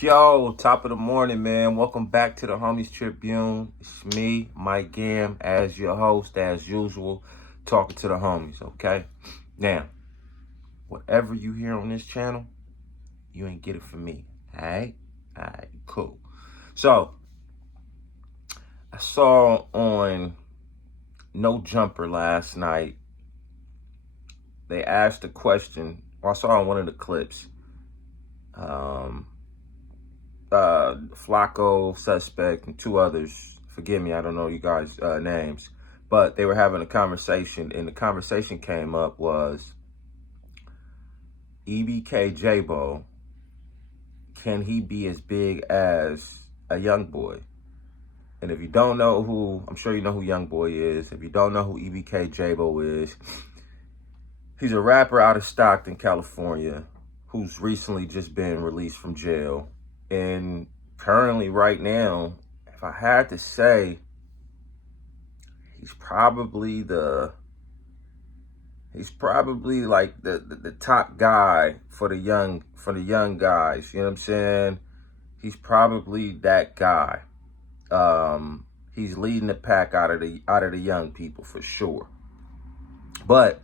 Yo, top of the morning, man. Welcome back to the Homies Tribune. It's me, Mike Gam, as your host, as usual, talking to the homies, okay? Now, whatever you hear on this channel, you ain't get it from me, all right? All right, cool. So, I saw on No Jumper last night, they asked a question, or I saw on one of the clips, Flacco, Suspect, and two others. Forgive me, I don't know you guys' names. But they were having a conversation, and the conversation came up was EBK Jaaybo, can he be as big as a Youngboy? And if you don't know who, I'm sure you know who Youngboy is. If you don't know who EBK Jaaybo is, he's a rapper out of Stockton, California, who's recently just been released from jail. And currently, right now, if I had to say, he's probably like the top guy for the young guys. You know what I'm saying? He's probably that guy. He's leading the pack out of the young people for sure. But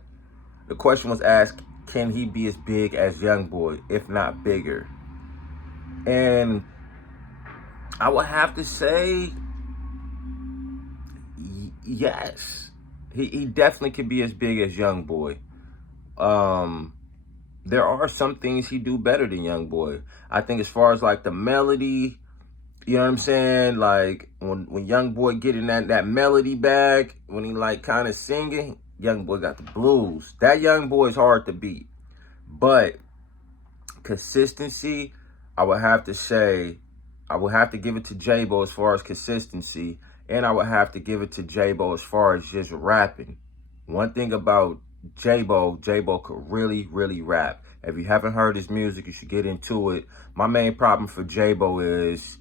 the question was asked, can he be as big as Youngboy, if not bigger? And I would have to say, yes. He definitely could be as big as Youngboy. There are some things he do better than Youngboy. I think as far as like the melody, you know what I'm saying? Like when Youngboy get in that melody bag, when he like kind of singing, Youngboy got the blues. That Youngboy is hard to beat. But consistency, I would have to say, I would have to give it to Jaaybo as far as consistency, and I would have to give it to Jaaybo as far as just rapping. One thing about Jaaybo could really, really rap. If you haven't heard his music, you should get into it. My main problem for Jaaybo is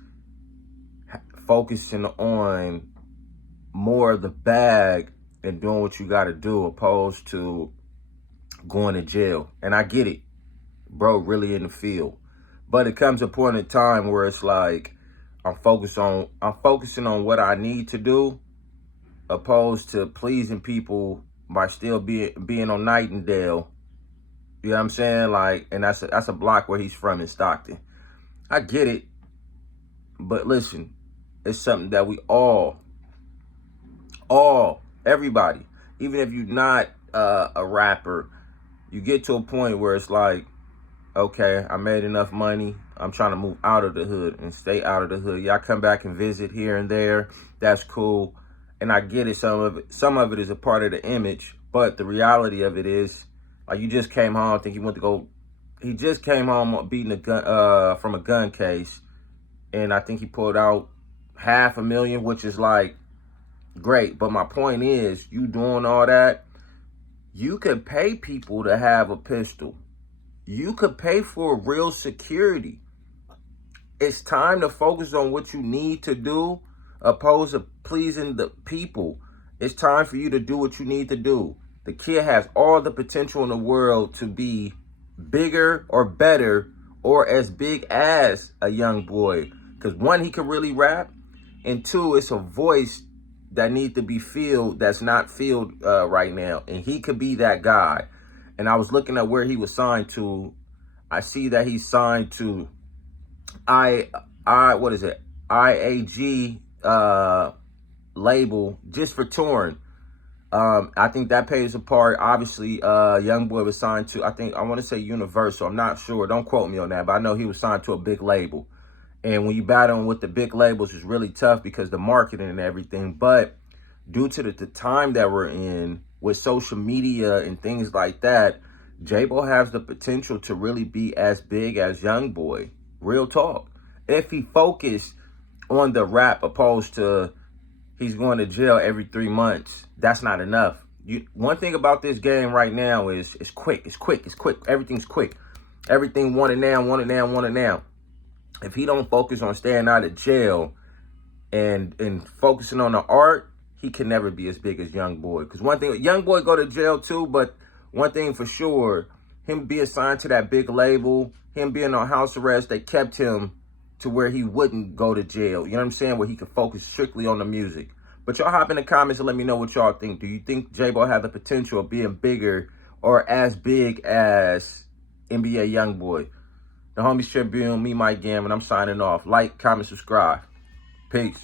focusing on more of the bag and doing what you got to do, opposed to going to jail. And I get it, bro, really in the field. But it comes a point in time where it's like I'm focusing on what I need to do, opposed to pleasing people by still being on Nightingale. You know what I'm saying? Like, and that's a block where he's from in Stockton. I get it, but listen, it's something that we everybody, even if you're not a rapper, you get to a point where it's like, okay, I made enough money. I'm trying to move out of the hood and stay out of the hood. Yeah, I come back and visit here and there. That's cool. And I get it. Some of it is a part of the image. But the reality of it is, like, you just came home. I think he just came home beating a gun from a gun case. And I think he pulled out $500,000, which is like great. But my point is, you doing all that, you could pay people to have a pistol. You could pay for real security. It's time to focus on what you need to do, opposed to pleasing the people. It's time for you to do what you need to do. The kid has all the potential in the world to be bigger or better or as big as a Youngboy. Because one, he can really rap. And two, it's a voice that needs to be filled that's not filled right now. And he could be that guy. And I was looking at where he was signed to. I see that he's signed to IAG label just for touring. I think that pays a part. Obviously, Youngboy was signed to, I want to say Universal. I'm not sure. Don't quote me on that. But I know he was signed to a big label. And when you battle with the big labels, it's really tough because the marketing and everything. But due to the time that we're in, with social media and things like that, Jaaybo has the potential to really be as big as Youngboy. Real talk. If he focused on the rap opposed to he's going to jail every 3 months, that's not enough. One thing about this game right now is it's quick. Everything's quick. Everything want it now. If he don't focus on staying out of jail and focusing on the art, he can never be as big as Youngboy. Because one thing, Youngboy go to jail too, but one thing for sure, him being signed to that big label, him being on house arrest, they kept him to where he wouldn't go to jail. You know what I'm saying? Where he could focus strictly on the music. But y'all hop in the comments and let me know what y'all think. Do you think Jaaybo have the potential of being bigger or as big as NBA Youngboy? The Homies Tribune, me, Mike Gam, and I'm signing off. Like, comment, subscribe. Peace.